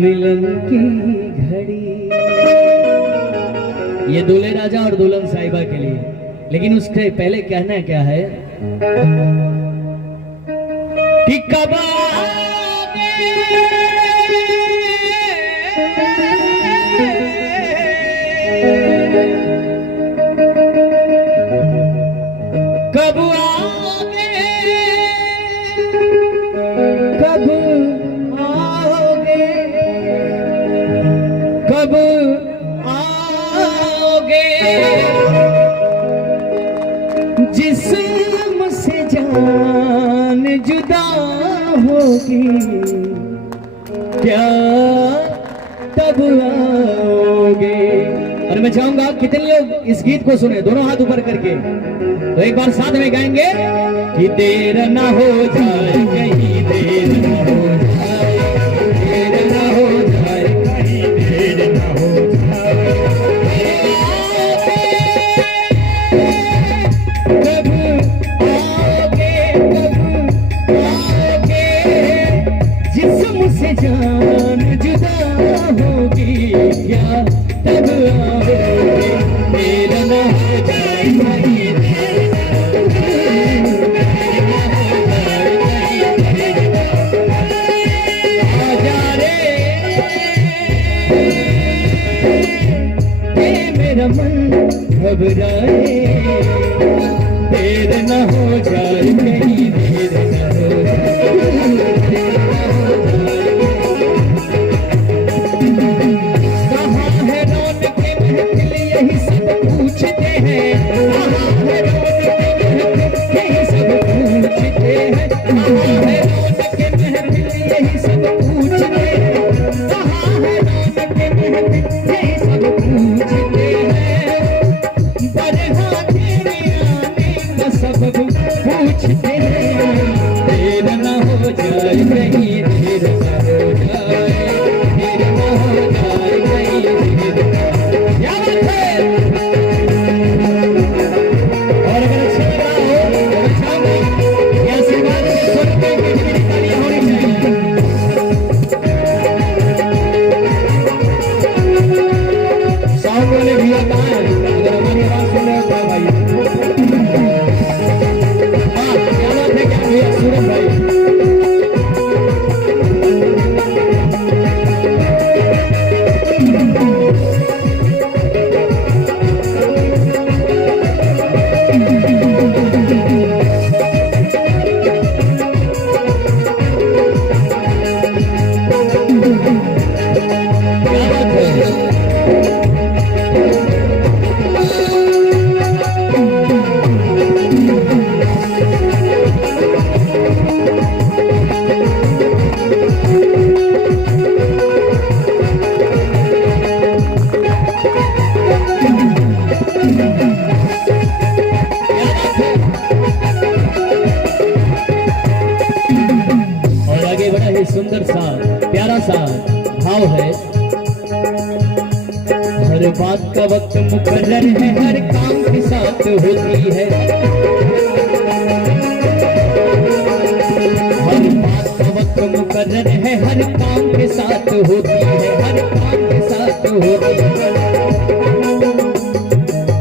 मिलन की घड़ी। ये दूल्हे राजा और दुल्हन साहिबा के लिए, लेकिन उसके पहले कहना क्या है कि कब कब आओगे, कब आओगे, कब आओगे, जिस्म से जान जुदा होगी, क्या तब आओगे। और मैं चाहूंगा कितने लोग इस गीत को सुने, दोनों हाथ ऊपर करके, तो एक बार साथ में गाएंगे कि देर ना हो जाए कहीं, देर ना हो जाए, देर ना हो जाए कहीं, देर ना हो जाए। कब आओगे, कब आओगे, जिस्म से जान जुदा होगी, क्या तब आओगे। देर ना हो जाए कहीं, मन घबराए, देर न हो जाए कहीं, देर न हो जाए। कहाँ है रौनक महफिल यही सब पूछते हैं, कहाँ है रौनक महफिल यही सब पूछते हैं, कहाँ है रौनक महफिल यही सब पूछते हैं, कहाँ है रौनक महफिल यही सब पूछते हैं। पूछते हैं, देर न हो जाए कहीं, देर न हो जाए, देर न हो जाए कहीं, देर न हो जाए। क्या बात है। और अगर अच्छा लग रहा हो तो अच्छा हो, ये आशीर्वाद के स्वर पे कितनी तालियां होनी चाहिए। साउंड वाले भैया कहाँ हैं? अगर हमारी आवाज सुन रहे हो तो भाई सूरज भाई। सुंदर सा प्यारा सा भाव है। हर बात का वक्त मुकर्रर है, हर काम के साथ होती है, हर बात का वक्त मुकर्रर है, हर काम के साथ होती है, हर काम के साथ होती है।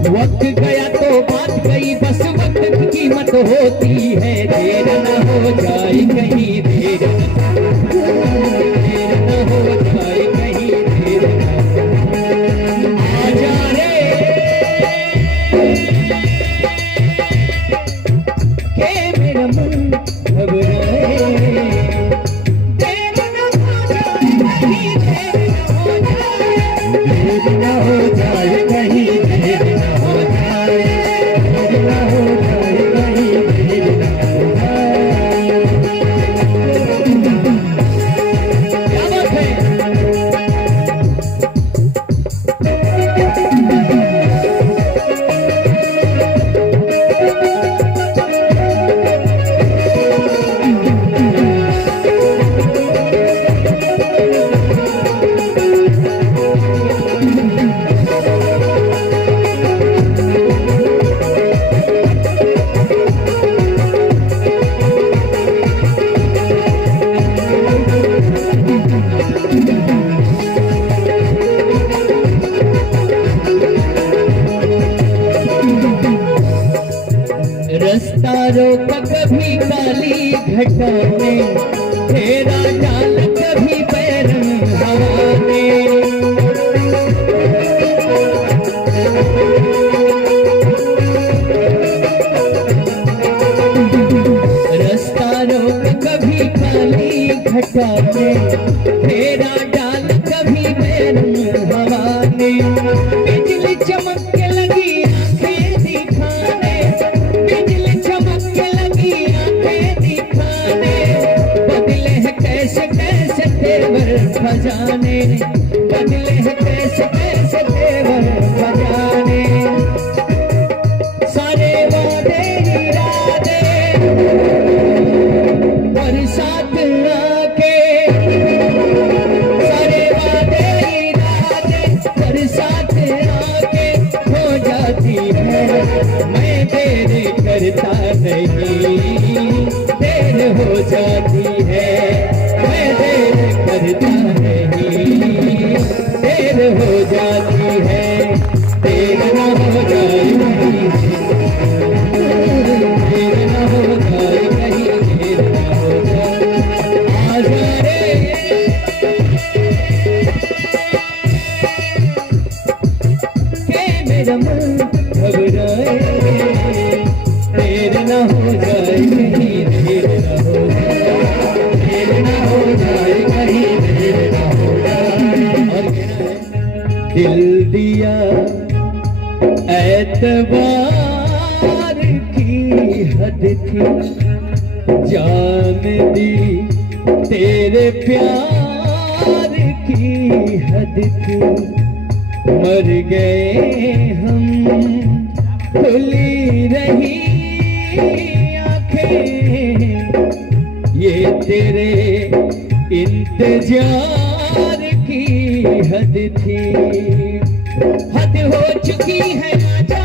वक्त गया तो बात गई, बस वक्त की कीमत होती है, देर न हो जाए कहीं, देर न हो जाए कहीं, देर आ जा रे के मेरा मन घबराए, देर न हो जाए कहीं, देर न हो जाए कहीं, देर न हो जाए, देर न हो जाए कहीं, देर न हो जाए। रास्ता रोक कभी काली घटा में, तेरा डाल कभी पैरन हवा में। रास्ता रोक कभी काली घटा में, तेरा डाल कभी पैरन हवा में। बिजली चमक के लगी आंखें दिखाने, बिजली चमक के लगी आंखें दिखाने, बदले हैं कैसे कैसे तेवर खजाने, बदले हैं कैसे कैसे तेवर खजाने। सारे वादे इरादे बरसात आके, सारे वादे इरादे बरसात आके हो जाती है। मैं देर करता नहीं, देर हो जाती है। मैं देर करता नहीं, देर हो जाती है। देर न हो जाए कहीं, देर न हो जाए कहीं, देर न हो जाए। आजा रे के मेरा मन घबराए, देर न हो जाए कहीं, देर न हो जाए, देर न हो जाए कहीं, देर न हो जाए। और कहना है, दिल दिया एतबार की हद थी, जान दी तेरे प्यार की हद थी। मर गए हम, खुली रही आंखें, ये तेरे इंतजार की हद थी। हद हो चुकी है आजा,